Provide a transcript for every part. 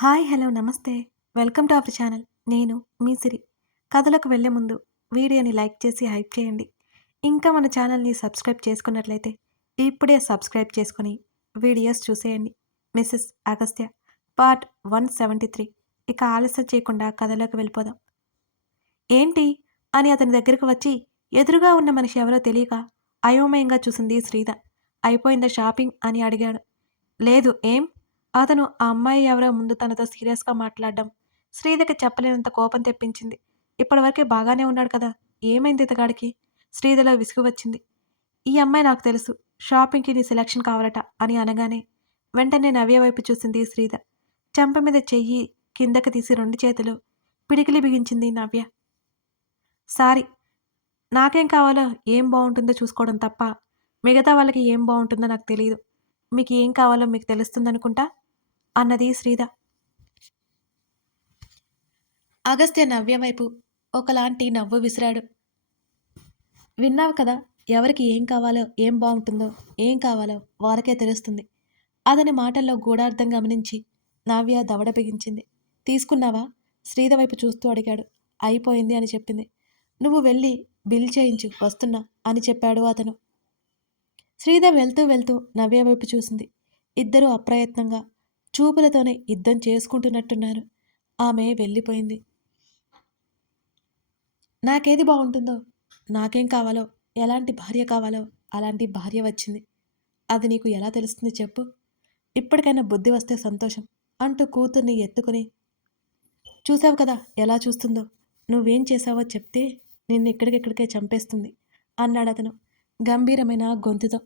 Hi! Hello! నమస్తే. Welcome to our channel. నేను మీ సిరి. కథలోకి వెళ్ళే ముందు వీడియోని లైక్ చేసి హైప్ చేయండి. ఇంకా మన ఛానల్‌ని సబ్స్క్రైబ్ చేసుకున్నట్లయితే ఇప్పుడే సబ్స్క్రైబ్ చేసుకొని వీడియోస్ చూసేయండి. Mrs Agastya part 173. ఇక ఆలస్యం చేయకుండా కథలోకి వెళ్ళిపోదాం. ఏంటి? అని అతని దగ్గరకు వచ్చి ఎదురుగా ఉన్న మనిషి ఎవరో తెలియక అయోమయంగా చూసింది శ్రీద. అయిపోయిందా షాపింగ్? అని అడిగాడు. లేదు. ఏం? అతను ఆ అమ్మాయి ఎవరో ముందు తనతో సీరియస్‌గా మాట్లాడడం శ్రీధకి చెప్పలేనంత కోపం తెప్పించింది. ఇప్పటివరకే బాగానే ఉన్నాడు కదా! ఏమైంది ఇతగాడికి? శ్రీధలో విసుగు వచ్చింది. ఈ అమ్మాయి నాకు తెలుసు. షాపింగ్‌కి నీ సెలక్షన్ కావాలట అని అనగానే వెంటనే నవ్య వైపు చూసింది శ్రీధ. చెంప మీద చెయ్యి కిందకి తీసి 2 చేతులు పిడికిలి బిగించింది నవ్య. సారీ. నాకేం కావాలో ఏం బావుంటుందో చూసుకోవడం తప్ప మిగతా వాళ్ళకి ఏం బావుంటుందో నాకు తెలీదు. మీకు ఏం కావాలో మీకు తెలుస్తుందనుకుంటా అన్నది శ్రీధ. అగస్త్య నవ్య వైపు ఒకలాంటి నవ్వు విసిరాడు. విన్నావు కదా! ఎవరికి ఏం కావాలో, ఏం బావుంటుందో, ఏం కావాలో వారికే తెలుస్తుంది. అతని మాటల్లో గూఢార్థం గమనించి నవ్య దవడ బిగించింది. తీసుకున్నావా? శ్రీధ వైపు చూస్తూ అడిగాడు. అయిపోయింది అని చెప్పింది. నువ్వు వెళ్ళి బిల్ చేయించు వస్తున్నా అని చెప్పాడు అతను. శ్రీధ వెళ్తూ వెళ్తూ నవ్య వైపు చూసింది. ఇద్దరూ అప్రయత్నంగా చూపులతోనే యుద్ధం చేసుకుంటున్నట్టున్నారు. ఆమె వెళ్ళిపోయింది. నాకేది బావుంటుందో, నాకేం కావాలో, ఎలాంటి భార్య కావాలో అలాంటి భార్య వచ్చింది. అది నీకు ఎలా తెలుస్తుంది చెప్పు? ఇప్పటికైనా బుద్ధి వస్తే సంతోషం అంటూ కూతుర్ని ఎత్తుకుని చూసావు కదా ఎలా చూస్తుందో. నువ్వేం చేశావో చెప్తే నిన్ను ఇక్కడికిక్కడికే చంపేస్తుంది అన్నాడతను గంభీరమైన గొంతుతో.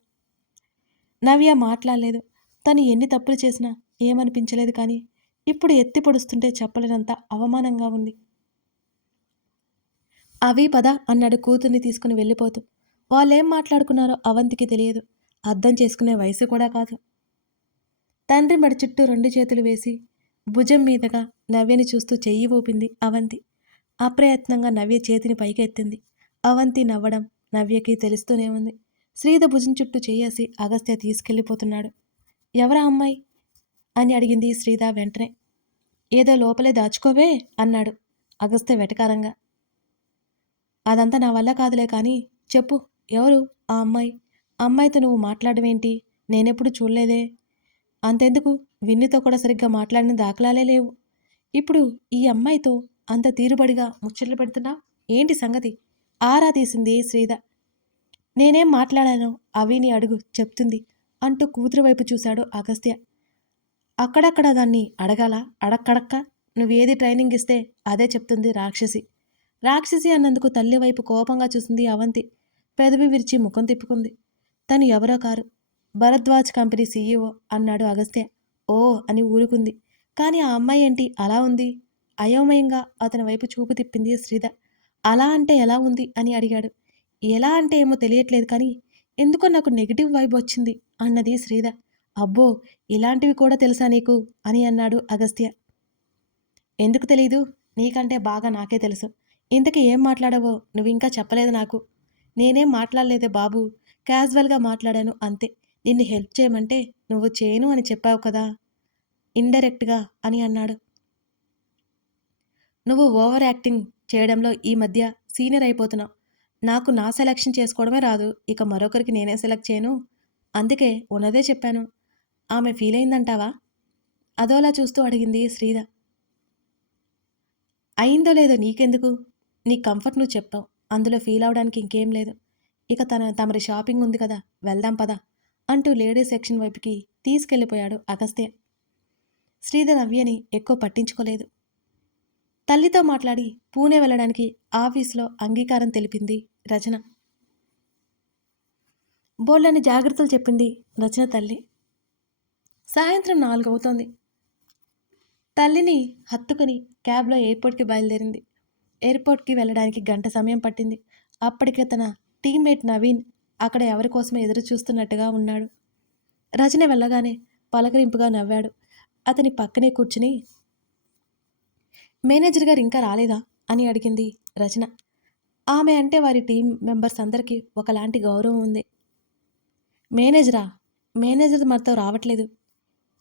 నవ్య మాట్లాడలేదు. తను ఎన్ని తప్పులు చేసినా ఏమనిపించలేదు కానీ ఇప్పుడు ఎత్తి పొడుస్తుంటే చెప్పలేనంత అవమానంగా ఉంది. అవి పద అన్నాడు కూతుర్ని తీసుకుని వెళ్ళిపోతూ. వాళ్ళేం మాట్లాడుకున్నారో అవంతికి తెలియదు. అర్థం చేసుకునే వయసు కూడా కాదు. తండ్రి మెడ చుట్టూ 2 చేతులు వేసి భుజం మీదగా నవ్యని చూస్తూ చెయ్యి ఊపింది అవంతి. అప్రయత్నంగా నవ్య చేతిని పైకి ఎత్తింది. అవంతి నవ్వడం నవ్యకి తెలుస్తూనే ఉంది. శ్రీధ భుజం చుట్టూ చెయ్యేసి అగస్త్య తీసుకెళ్ళిపోతున్నాడు. ఎవరా అమ్మాయి అని అడిగింది శ్రీధ వెంటనే. ఏదో లోపలే దాచుకోవే అన్నాడు అగస్త్య వెటకారంగా. అదంతా నా వల్ల కాదులే కానీ చెప్పు, ఎవరు ఆ అమ్మాయి? అమ్మాయితో నువ్వు మాట్లాడమేంటి? నేనెప్పుడు చూడలేదే. అంతెందుకు, విన్నితో కూడా సరిగ్గా మాట్లాడిన దాఖలాలే లేవు. ఇప్పుడు ఈ అమ్మాయితో అంత తీరుబడిగా ముచ్చట్లు పెడుతున్నావు ఏంటి సంగతి? ఆరా తీసింది శ్రీధ. నేనేం మాట్లాడానో అవిని అడుగు చెప్తుంది అంటూ కూతురు వైపు చూశాడు అగస్త్య. అక్కడక్కడ దాన్ని అడగాల అడక్కడక్క. నువ్వేది ట్రైనింగ్ ఇస్తే అదే చెప్తుంది రాక్షసి. రాక్షసి అన్నందుకు తల్లి వైపు కోపంగా చూసింది అవంతి. పెదవి విరిచి ముఖం తిప్పుకుంది. తను ఎవరో కారు, భరద్వాజ్ కంపెనీ సీఈఓ అన్నాడు అగస్త్య. ఓ అని ఊరుకుంది. కానీ ఆ అమ్మాయి ఏంటి అలా ఉంది? అయోమయంగా అతని వైపు చూపు తిప్పింది శ్రీధ. అలా అంటే ఎలా ఉంది అని అడిగాడు. ఎలా అంటే ఏమో తెలియట్లేదు కానీ ఎందుకో నాకు నెగిటివ్ వైబ్ వచ్చింది అన్నది శ్రీధ. అబ్బో, ఇలాంటివి కూడా తెలుసా నీకు అని అన్నాడు అగస్త్య. ఎందుకు తెలీదు? నీకంటే బాగా నాకే తెలుసు. ఇంతకీ ఏం మాట్లాడావో నువ్వింకా చెప్పలేదు నాకు. నేనేం మాట్లాడలేదే బాబూ. క్యాజువల్గా మాట్లాడాను అంతే. నిన్ను హెల్ప్ చేయమంటే నువ్వు చేయను అని చెప్పావు కదా ఇండైరెక్ట్గా అని అన్నాడు. నువ్వు ఓవర్ యాక్టింగ్ చేయడంలో ఈ మధ్య సీనియర్ అయిపోతున్నావు. నాకు నా సెలక్షన్ చేసుకోవడమే రాదు, ఇక మరొకరికి నేనే సెలెక్ట్ చేయను. అందుకే ఉన్నదే చెప్పాను. ఆమె ఫీల్ అయిందంటావా? అదోలా చూస్తూ అడిగింది శ్రీధ. అయిందో లేదో నీకెందుకు? నీ కంఫర్ట్ నువ్వు చెప్పావు. అందులో ఫీల్ అవడానికి ఇంకేం లేదు. ఇక తమరి షాపింగ్ ఉంది కదా, వెళ్దాం పద అంటూ లేడీస్ సెక్షన్ వైపుకి తీసుకెళ్ళిపోయాడు అగస్త్య. శ్రీధ నవ్యని ఎక్కువ పట్టించుకోలేదు. తల్లితో మాట్లాడి పూణే వెళ్ళడానికి ఆఫీసులో అంగీకారం తెలిపింది రచన. బోల్డని జాగ్రత్తలు చెప్పింది రచన తల్లి. సాయంత్రం 4 అవుతోంది. తల్లిని హత్తుకుని క్యాబ్లో ఎయిర్పోర్ట్కి బయలుదేరింది. ఎయిర్పోర్ట్కి వెళ్ళడానికి గంట సమయం పట్టింది. అప్పటికే తన టీమ్మేట్ నవీన్ అక్కడ ఎవరి కోసమో ఎదురు చూస్తున్నట్టుగా ఉన్నాడు. రచన వెళ్ళగానే పలకరింపుగా నవ్వాడు. అతని పక్కనే కూర్చుని మేనేజర్ గారు ఇంకా రాలేదా అని అడిగింది రచన. ఆమె అంటే వారి టీం మెంబర్స్ అందరికీ ఒకలాంటి గౌరవం ఉంది. మేనేజర్ మనతో రావట్లేదు.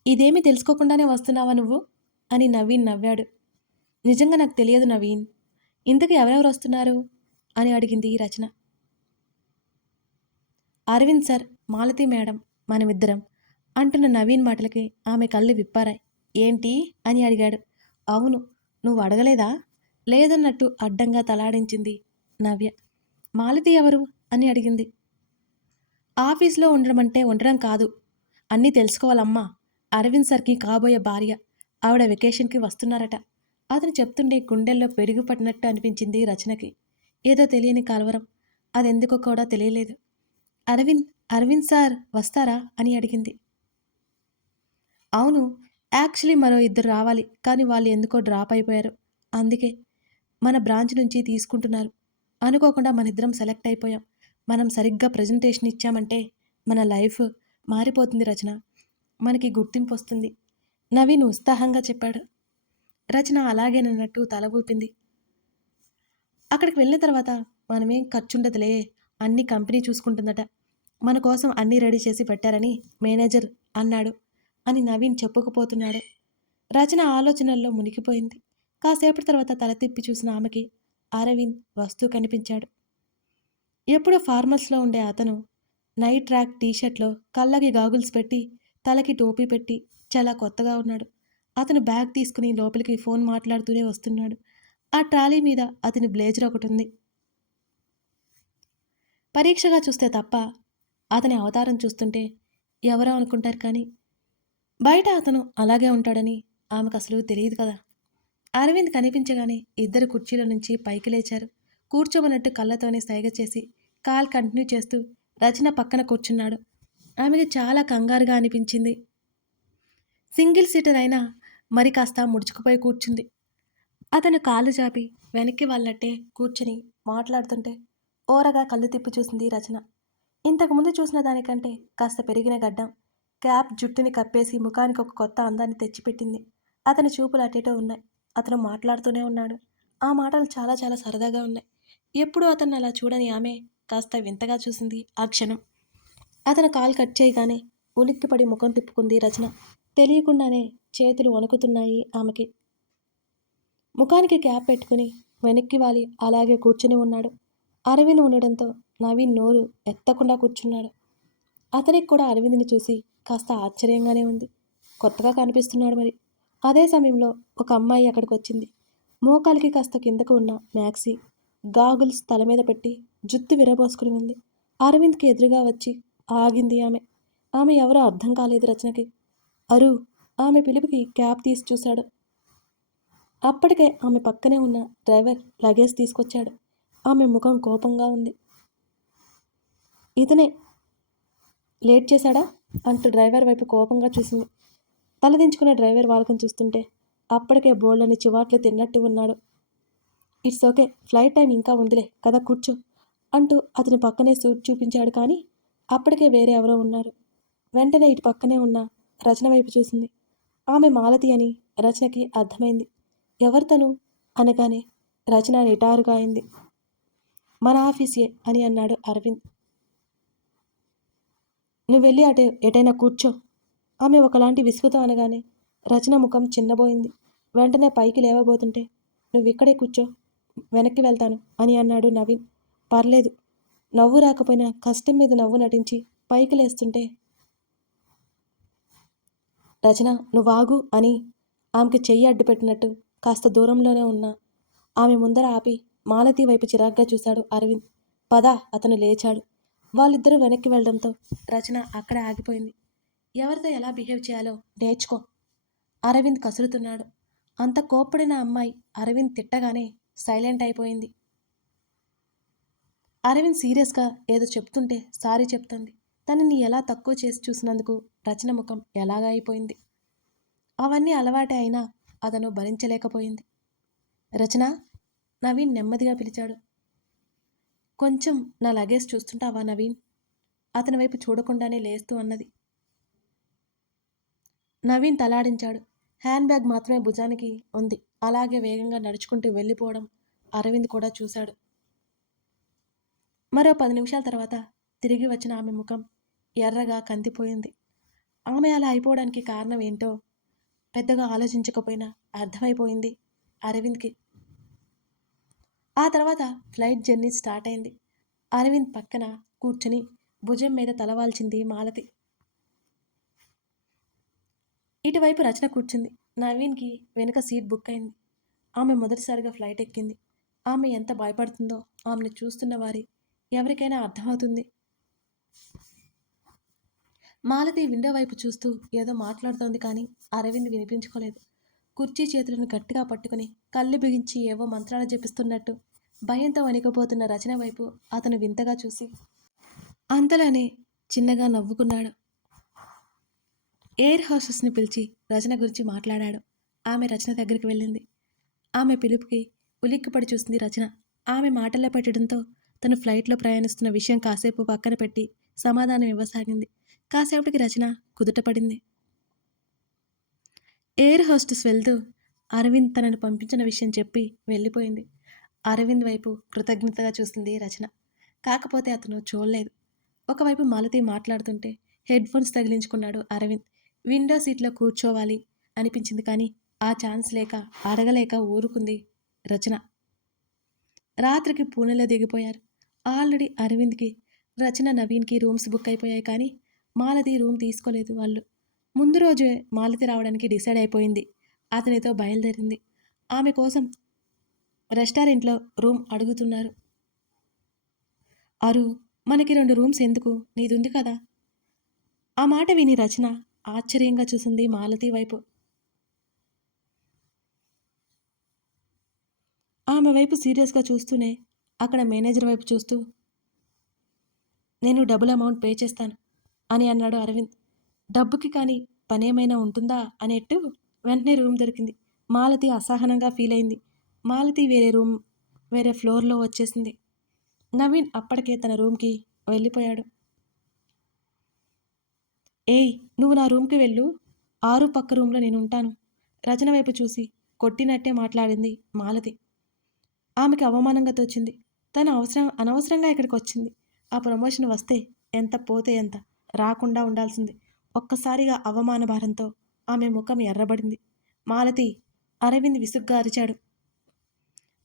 ఇదేమీ తెలుసుకోకుండానే వస్తున్నావా నువ్వు అని నవీన్ నవ్వాడు. నిజంగా నాకు తెలియదు నవీన్. ఇంతకీ ఎవరెవరు వస్తున్నారు అని అడిగింది రచన. అరవింద్ సార్, మాలతి మేడం, మనమిద్దరం అంటున్న నవీన్ మాటలకి ఆమె కళ్ళు విప్పారాయి. ఏంటి అని అడిగాడు. అవును, నువ్వు అడగలేదా? లేదన్నట్టు అడ్డంగా తలాడించింది నవ్య. మాలతి ఎవరు అని అడిగింది. ఆఫీస్లో ఉండడం అంటే ఉండడం కాదు, అన్నీ తెలుసుకోవాలమ్మా. అరవింద్ సార్కి కాబోయే భార్య. ఆవిడ వెకేషన్కి వస్తున్నారట. అతను చెప్తుండే గుండెల్లో పెరుగు పట్టినట్టు అనిపించింది రచనకి. ఏదో తెలియని కలవరం. అదెందుకో కూడా తెలియలేదు. అరవింద్ అరవింద్ సార్ వస్తారా అని అడిగింది. అవును, యాక్చువల్లీ మరో ఇద్దరు రావాలి, కానీ వాళ్ళు ఎందుకో డ్రాప్ అయిపోయారు. అందుకే మన బ్రాంచ్ నుంచి తీసుకుంటున్నారు. అనుకోకుండా మనిద్దరం సెలెక్ట్ అయిపోయాం. మనం సరిగ్గా ప్రజెంటేషన్ ఇచ్చామంటే మన లైఫ్ మారిపోతుంది రచన. మనకి గుర్తింపు వస్తుంది. నవీన్ ఉత్సాహంగా చెప్పాడు. రచన అలాగేనన్నట్టు తల ఊపింది. అక్కడికి వెళ్ళిన తర్వాత మనమేం ఖర్చుండదులే, అన్ని కంపెనీ చూసుకుంటుందట. మన కోసం అన్నీ రెడీ చేసి పెట్టారని మేనేజర్ అన్నాడు అని నవీన్ చెప్పుకుపోతున్నాడు. రచన ఆలోచనల్లో మునిగిపోయింది. కాసేపటి తర్వాత తల తిప్పి చూసిన ఆమెకి అరవింద్ వస్తూ కనిపించాడు. ఎప్పుడో ఫార్మల్స్లో ఉండే అతను నైట్ ట్రాక్ టీషర్ట్లో కళ్ళకి గాగుల్స్ పెట్టి తలకి టోపీ పెట్టి చాలా కొత్తగా ఉన్నాడు. అతను బ్యాగ్ తీసుకుని లోపలికి ఫోన్ మాట్లాడుతూనే వస్తున్నాడు. ఆ ట్రాలీ మీద అతని బ్లేజర్ ఒకటి ఉంది. పరీక్షగా చూస్తే తప్ప అతని అవతారం చూస్తుంటే ఎవరో అనుకుంటారు, కానీ బయట అతను అలాగే ఉంటాడని ఆమెకు అసలు తెలియదు కదా. అరవింద్ కనిపించగానే ఇద్దరు కుర్చీల నుంచి పైకి లేచారు. కూర్చోమన్నట్టు కళ్ళతోనే సైగ చేసి కాల్ కంటిన్యూ చేస్తూ రచన పక్కన కూర్చున్నాడు. ఆమెకి చాలా కంగారుగా అనిపించింది. సింగిల్ సీటర్ అయినా మరి కాస్త ముడుచుకుపోయి కూర్చుంది. అతను కాళ్ళు చాపి వెనక్కి వాళ్ళట్టే కూర్చుని మాట్లాడుతుంటే ఓరగా కళ్ళు తిప్పి చూసింది రచన. ఇంతకుముందు చూసిన దానికంటే కాస్త పెరిగిన గడ్డం, క్యాప్ జుట్టుని కప్పేసి ముఖానికి ఒక కొత్త అందాన్ని తెచ్చిపెట్టింది. అతని చూపులు అటేటో ఉన్నాయి. అతను మాట్లాడుతూనే ఉన్నాడు. ఆ మాటలు చాలా చాలా సరదాగా ఉన్నాయి. ఎప్పుడూ అతన్ని అలా చూడని ఆమె కాస్త వింతగా చూసింది ఆ క్షణం. అతను కాల్ కట్ చేయగానే ఉలిక్కిపడి ముఖం తిప్పుకుంది రచన. తెలియకుండానే చేతులు వణుకుతున్నాయి ఆమెకి. ముఖానికి క్యాప్ పెట్టుకుని వెనక్కి వాలి అలాగే కూర్చుని ఉన్నాడు. అరవింద్ ఉండడంతో నవీన్ నోరు ఎత్తకుండా కూర్చున్నాడు. అతనికి కూడా అరవింద్ని చూసి కాస్త ఆశ్చర్యంగానే ఉంది. కొత్తగా కనిపిస్తున్నాడు మరి. అదే సమయంలో ఒక అమ్మాయి అక్కడికి వచ్చింది. మోకాలికి కాస్త కిందకు ఉన్న మ్యాక్సీ, గాగుల్స్ తల మీద పెట్టి జుత్తు విరబోసుకుని ఉంది. అరవింద్కి ఎదురుగా వచ్చి ఆగింది ఆమె. ఆమె ఎవరో అర్థం కాలేదు రచనకి. అరు ఆమె పిలుపుకి క్యాప్ తీసి చూశాడు. అప్పటికే ఆమె పక్కనే ఉన్న డ్రైవర్ లగేజ్ తీసుకొచ్చాడు. ఆమె ముఖం కోపంగా ఉంది. ఇతనే లేట్ చేశాడా అంటూ డ్రైవర్ వైపు కోపంగా చూసింది. తలదించుకున్న డ్రైవర్ వాళ్ళకం చూస్తుంటే అప్పటికే బోల్డని చివాట్లు తిన్నట్టు ఉన్నాడు. ఇట్స్ ఓకే, ఫ్లైట్ టైం ఇంకా ఉందిలే కదా, కూర్చో అంటూ అతని పక్కనే సూట్ చూపించాడు. కానీ అప్పటికే వేరే ఎవరో ఉన్నారు. వెంటనే ఇటు పక్కనే ఉన్న రచన వైపు చూసింది. ఆమె మాలతి అని రచనకి అర్థమైంది. ఎవరు తను అనగానే రచన నిటారుగా అయింది. మన ఆఫీసే అని అన్నాడు అరవింద్. నువ్వు వెళ్ళి ఎటైనా కూర్చో. ఆమె ఒకలాంటి విసుగుతో అనగానే రచన ముఖం చిన్నబోయింది. వెంటనే పైకి లేవబోతుంటే నువ్వు ఇక్కడే కూర్చో, వెనక్కి వెళ్తాను అని అన్నాడు నవీన్. పర్లేదు. నవ్వు రాకపోయినా కష్టం మీద నవ్వు నటించి పైకి లేస్తుంటే రచన నువ్వాగు అని ఆమెకి చెయ్యి అడ్డుపెట్టినట్టు కాస్త దూరంలోనే ఉన్న ఆమె ముందర ఆపి మాలతి వైపు చిరాగ్గా చూశాడు అరవింద్. పద అతను లేచాడు. వాళ్ళిద్దరూ వెనక్కి వెళ్ళడంతో రచన అక్కడ ఆగిపోయింది. ఎవరితో ఎలా బిహేవ్ చేయాలో నేర్చుకో. అరవింద్ కసురుతున్నాడు. అంత కోప్పడిన అమ్మాయి అరవింద్ తిట్టగానే సైలెంట్ అయిపోయింది. అరవింద్ సీరియస్గా ఏదో చెప్తుంటే సారీ చెప్తుంది. తనని ఎలా తక్కువ చేసి చూసినందుకు రచన ముఖం ఎలాగా అయిపోయింది. అవన్నీ అలవాటే అయినా అతను భరించలేకపోయింది. రచన, నవీన్ నెమ్మదిగా పిలిచాడు. కొంచెం నా లగేజ్ చూస్తుంటావా నవీన్? అతని వైపు చూడకుండానే లేస్తూ అన్నది. నవీన్ తలాడించాడు. హ్యాండ్ బ్యాగ్ మాత్రమే భుజానికి ఉంది. అలాగే వేగంగా నడుచుకుంటూ వెళ్ళిపోవడం అరవింద్ కూడా చూశాడు. మరో 10 నిమిషాల తర్వాత తిరిగి వచ్చిన ఆమె ముఖం ఎర్రగా కందిపోయింది. ఆమె అలా అయిపోవడానికి కారణం ఏంటో పెద్దగా ఆలోచించకపోయినా అర్థమైపోయింది అరవింద్కి. ఆ తర్వాత ఫ్లైట్ జర్నీ స్టార్ట్ అయింది. అరవింద్ పక్కన కూర్చొని భుజం మీద తలవాల్చింది మాలతి. ఇటువైపు రచన కూర్చుంది. నవీన్కి వెనుక సీట్ బుక్ అయింది. ఆమె మొదటిసారిగా ఫ్లైట్ ఎక్కింది. ఆమె ఎంత భయపడుతుందో ఆమెను చూస్తున్న వారి ఎవరికైనా అర్థమవుతుంది. మాలతి విండో వైపు చూస్తూ ఏదో మాట్లాడుతోంది, కానీ అరవింద్ వినిపించుకోలేదు. కుర్చీ చేతులను గట్టిగా పట్టుకుని కళ్ళు బిగించి ఏవో మంత్రాలు జపిస్తున్నట్టు భయంతో వణికిపోతున్న రచన వైపు అతను వింతగా చూసి అంతలోనే చిన్నగా నవ్వుకున్నాడు. ఎయిర్ హోస్టెస్ని పిలిచి రచన గురించి మాట్లాడాడు. ఆమె రచన దగ్గరికి వెళ్ళింది. ఆమె పిలుపుకి ఉలిక్కిపడి చూసింది రచన. ఆమె మాటల్లో పెట్టడంతో తను ఫ్లైట్లో ప్రయాణిస్తున్న విషయం కాసేపు పక్కన పెట్టి సమాధానం ఇవ్వసాగింది. కాసేపటికి రచన కుదుటపడింది. ఎయిర్ హోస్టెస్ వెళ్తూ అరవింద్ తనను పంపించిన విషయం చెప్పి వెళ్ళిపోయింది. అరవింద్ వైపు కృతజ్ఞతగా చూసింది రచన. కాకపోతే అతను చూడలేదు. ఒకవైపు మాలతి మాట్లాడుతుంటే హెడ్ ఫోన్స్ తగిలించుకున్నాడు అరవింద్. విండో సీట్లో కూర్చోవాలి అనిపించింది, కానీ ఆ ఛాన్స్ లేక అడగలేక ఊరుకుంది రచన. రాత్రికి పూణేలో దిగిపోయారు. ఆల్రెడీ అరవింద్కి, రచన, నవీన్కి రూమ్స్ బుక్ అయిపోయాయి, కానీ మాలతి రూమ్ తీసుకోలేదు. వాళ్ళు ముందు రోజే మాలతి రావడానికి డిసైడ్ అయిపోయింది. అతనితో బయలుదేరింది. ఆమె కోసం రెస్టారెంట్లో రూమ్ అడుగుతున్నారు. అరు, మనకి 2 రూమ్స్ ఎందుకు, నీదుంది కదా. ఆ మాట విని రచన ఆశ్చర్యంగా చూసింది మాలతి వైపు. ఆమె వైపు సీరియస్గా చూస్తూనే అక్కడ మేనేజర్ వైపు చూస్తూ, నేను డబుల్ అమౌంట్ పే చేస్తాను అని అన్నాడు అరవింద్. డబ్బుకి కానీ పనేమైనా ఉంటుందా అనేట్టు వెంటనే రూమ్ దొరికింది. మాలతి అసహనంగా ఫీల్ అయింది. మాలతి వేరే ఫ్లోర్లో వచ్చేసింది. నవీన్ అప్పటికే తన రూమ్కి వెళ్ళిపోయాడు. ఏయ్, నువ్వు నా రూమ్కి వెళ్ళు, 6 పక్క రూమ్లో నేను ఉంటాను. రచన వైపు చూసి కొట్టినట్టే మాట్లాడింది మాలతి. ఆమెకి అవమానంగా తోచింది. తను అనవసరంగా ఇక్కడికి వచ్చింది. ఆ ప్రమోషన్ వస్తే ఎంత, పోతే ఎంత, రాకుండా ఉండాల్సింది. ఒక్కసారిగా అవమాన భారంతో ఆమె ముఖం ఎర్రబడింది. మాలతి, అరవింద్ విసుగ్గా అరిచాడు.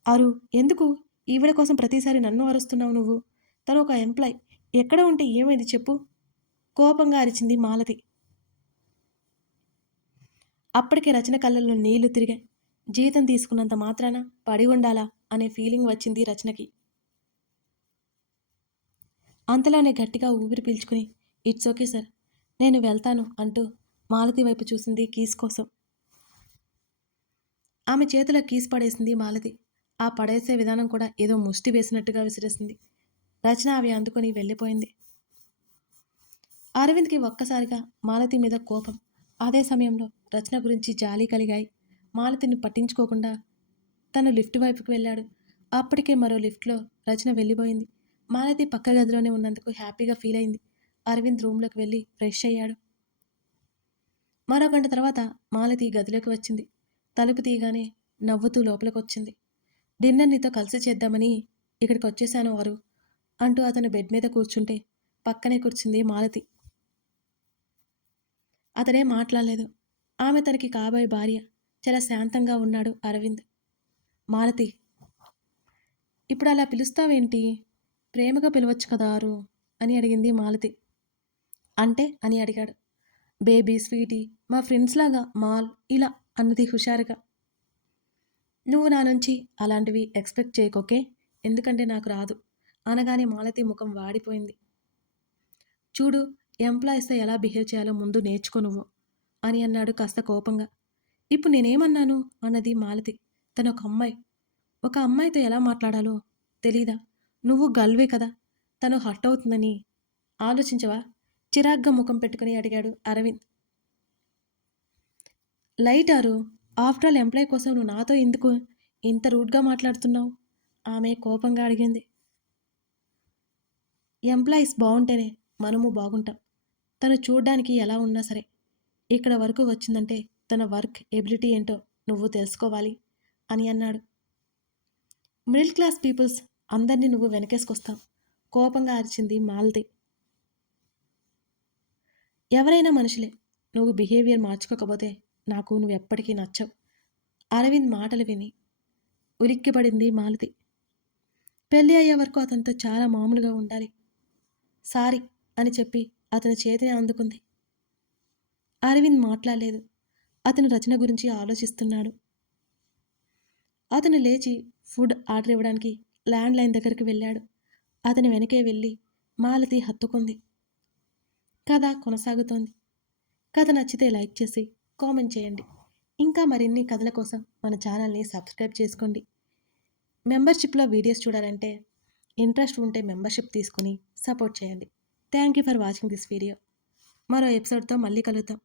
అరు, ఎందుకు ఈవిడ కోసం ప్రతిసారి నన్ను అరుస్తున్నావు నువ్వు? తను ఒక ఎంప్లాయ్, ఎక్కడ ఉంటే ఏమైంది చెప్పు? కోపంగా అరిచింది మాలతి. అప్పటికే రచన కళ్ళల్లో నీళ్లు తిరిగాయి. జీతం తీసుకున్నంత మాత్రాన పడి ఉండాలా అనే ఫీలింగ్ వచ్చింది రచనకి. అంతలోనే గట్టిగా ఊపిరి పీల్చుకుని, ఇట్స్ ఓకే సార్, నేను వెళ్తాను అంటూ మాలతి వైపు చూసింది కీస్ కోసం. ఆమె చేతిలో కీస్ పడేసింది మాలతి. ఆ పడేసే విధానం కూడా ఏదో ముష్టి వేసినట్టుగా విసిరేసింది. రచన అవి అందుకొని వెళ్ళిపోయింది. అరవింద్కి ఒక్కసారిగా మాలతి మీద కోపం. అదే సమయంలో రచన గురించి జాలి కలిగాయి. మాలతిని పట్టించుకోకుండా తను లిఫ్ట్ వైపుకి వెళ్ళాడు. అప్పటికే మరో లిఫ్ట్లో రచన వెళ్ళిపోయింది. మాలతి పక్క గదిలోనే ఉన్నందుకు హ్యాపీగా ఫీల్ అయింది. అరవింద్ రూమ్లోకి వెళ్ళి ఫ్రెష్ అయ్యాడు. మరో గంట తర్వాత మాలతి గదిలోకి వచ్చింది. తలుపు తీయగానే నవ్వుతూ లోపలికి వచ్చింది. డిన్నర్ నీతో కలిసి చేద్దామని ఇక్కడికి వచ్చేశాను వారు అంటూ అతను బెడ్ మీద కూర్చుంటే పక్కనే కూర్చుంది మాలతి. అతడే మాట్లాడలేదు. ఆమె తనకి కాబోయే భార్య. చాలా శాంతంగా ఉన్నాడు అరవింద్. మాలతి, ఇప్పుడు అలా పిలుస్తావేంటి? ప్రేమగా పిలవచ్చు కదా ఆరు అని అడిగింది మాలతి. అంటే అని అడిగాడు. బేబీ, స్వీటీ, మా ఫ్రెండ్స్ లాగా మాల్ ఇలా అన్నది హుషారుగా. నువ్వు నా నుంచి అలాంటివి ఎక్స్పెక్ట్ చేయకోకే, ఎందుకంటే నాకు రాదు అనగానే మాలతి ముఖం వాడిపోయింది. చూడు, ఎంప్లాయీస్తో ఎలా బిహేవ్ చేయాలో ముందు నేర్చుకో నువ్వు అని అన్నాడు కాస్త కోపంగా. ఇప్పుడు నేనేమన్నాను అన్నది మాలతి. తను ఒక అమ్మాయితో ఎలా మాట్లాడాలో తెలీదా? నువ్వు గల్వే కదా, తను హర్ట్ అవుతుందని ఆలోచించవా? చిరాగ్గా ముఖం పెట్టుకుని అడిగాడు అరవింద్. లైట్ ఆరు, ఆఫ్టర్ ఆల్ ఎంప్లాయ్ కోసం నువ్వు నాతో ఎందుకు ఇంత రూడ్గా మాట్లాడుతున్నావు? ఆమె కోపంగా అడిగింది. ఎంప్లాయీస్ బాగుంటేనే మనము బాగుంటాం. తను చూడ్డానికి ఎలా ఉన్నా సరే, ఇక్కడ వరకు వచ్చిందంటే తన వర్క్ ఎబిలిటీ ఏంటో నువ్వు తెలుసుకోవాలి అని అన్నాడు. మిడిల్ క్లాస్ పీపుల్స్ అందరినీ నువ్వు వెనకేసుకొస్తావు, కోపంగా అరిచింది మాలతి. ఎవరైనా మనుషులే, నువ్వు బిహేవియర్ మార్చుకోకపోతే నాకు నువ్వెప్పటికీ నచ్చవు. అరవింద్ మాటలు విని ఉలిక్కిపడింది మాలతి. పెళ్ళి అయ్యే వరకు అతనితో చాలా మామూలుగా ఉండాలి. సారీ అని చెప్పి అతని చేతిని అందుకుంది. అరవింద్ మాట్లాడలేదు. అతను రచన గురించి ఆలోచిస్తున్నాడు. అతను లేచి ఫుడ్ ఆర్డర్ ఇవ్వడానికి ల్యాండ్ లైన్ దగ్గరికి వెళ్ళాడు. అతని వెనకే వెళ్ళి మాలతి హత్తుకుంది. కథ కొనసాగుతోంది. కథ నచ్చితే లైక్ చేసి కామెంట్ చేయండి. ఇంకా మరిన్ని కథల కోసం మన ఛానల్ని సబ్స్క్రైబ్ చేసుకోండి. మెంబర్షిప్లో వీడియోస్ చూడాలంటే ఇంట్రెస్ట్ ఉంటే మెంబర్షిప్ తీసుకుని సపోర్ట్ చేయండి. Thank you for watching this video. మరో ఎపిసోడ్తో మళ్ళీ కలుద్దాం.